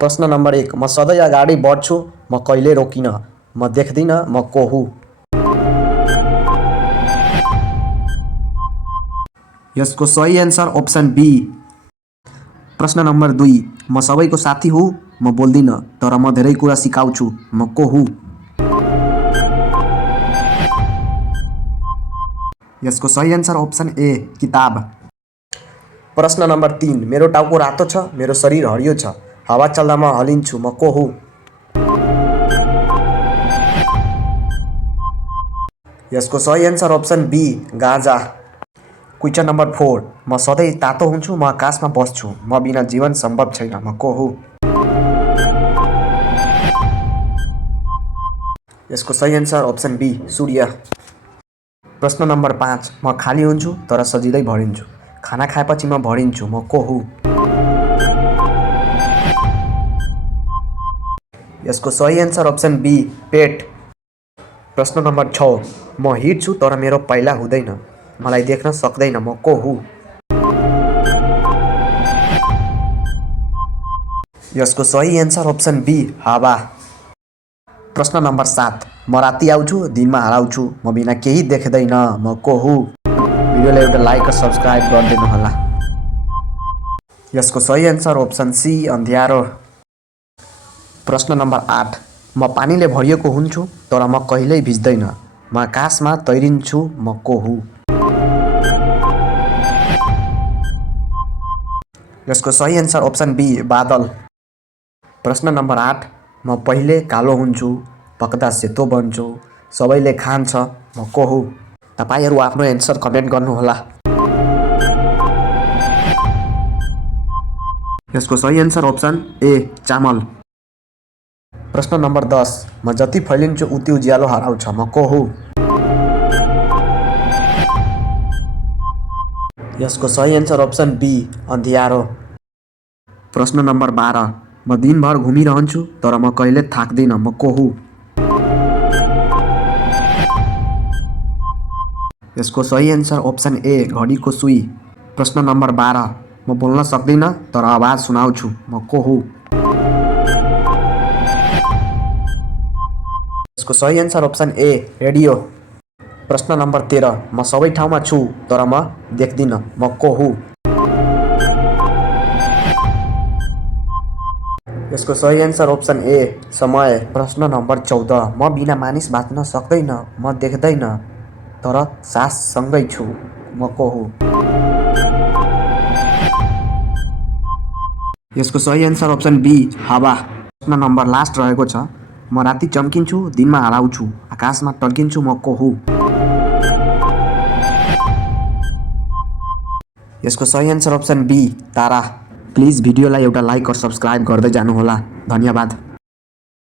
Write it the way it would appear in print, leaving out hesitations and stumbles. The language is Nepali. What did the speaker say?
प्रश्न नम्बर 1 म सधैँ अगाडि बढ्छु म कहिले रोकिन म देख्दिन म को हुँ। यसको सही आन्सर अप्सन बी। प्रश्न नम्बर 2 म सबैको साथी हुँ म बोल्दिन तर म धेरै कुरा सिकाउँछु म को हुँ। यसको सही आन्सर अप्सन ए किताब। प्रश्न नम्बर 3 मेरो टाउको रातो छ मेरो शरीर हरियो छ हावा चल्दा म हलिन्छु म को हुँ। यसको सही answer option B Gaza. Question number 4 म सधैँ तातो हुन्छु म आकाशमा बस्छु म बिना जीवन सम्भव छैन म को हुँ। यसको सही आन्सर अप्सन बी सूर्य। प्रश्न नम्बर 5 म खाली हुन्छु तर सजिलै भरिन्छु खाना खाएपछि म भरिन्छु म को हुँ। यसको सही आन्सर अप्सन बी पेट। प्रश्न नम्बर 6 म हिँड्छु तर मेरो पाइला हुँदैन मलाई देख्न सक्दैन म को हुँ। यसको सही आन्सर अप्सन बी हावा। प्रश्न नम्बर 7 म राति आउँछु दिनमा हराउँछु म बिना केही देख्दैन म को हुँ। भिडियोलाई एउटा लाइक र सब्सक्राइब गरिदिनु होला। यसको सही आन्सर अप्सन सी अन्ध्यारो। प्रश्न नम्बर 8 म पानीले भरिएको हुन्छु तर म कहिल्यै भिज्दैन म आकाशमा तैरिन्छु म को हुँ। यसको सही आन्सर अप्सन बी बादल। प्रश्न नम्बर 8 म पहिले कालो हुन्छु पक्दा सेतो बन्छु सबैले खान्छ म को हुँ। तपाईहरू आफ्नो एन्सर कमेन्ट गर्नुहोला। यसको सही आन्सर अप्सन ए चामल। प्रश्न नम्बर 10 म जति फैलिन्छु उति उज्यालो हराउँछ म को हुँ। यसको सही आन्सर अप्सन बी अन्ध्यारो। प्रश्न नम्बर 12 म दिनभर घुमिरहन्छु तर म कहिले थाक्दिन म को हुँ। यसको सही आन्सर अप्सन ए घडीको सुई। प्रश्न नम्बर 12 म बोल्न सक्दिन तर आवाज सुनाउँछु म को हुँ। यसको सही आन्सर अप्सन ए रेडियो। प्रश्न नम्बर 13 म सबै ठाउँमा छु तर म देख्दिन म को हुँ। यसको सही आन्सर अप्सन ए समय। प्रश्न नम्बर 14 म बिना मानिस बाँच्न सक्दैन म देख्दैन तर साससँगै छु म को हुँ। यसको सही आन्सर अप्सन बी हावा। प्रश्न नम्बर लास्ट रहेको छ म राति चम्किन्छु दिनमा हराउँछु आकाशमा टल्किन्छु म को हुँ। यसको सही आन्सर अप्सन बी तारा। प्लिज भिडियोलाई एउटा लाइक र सब्सक्राइब गर्दै जानुहोला। धन्यवाद।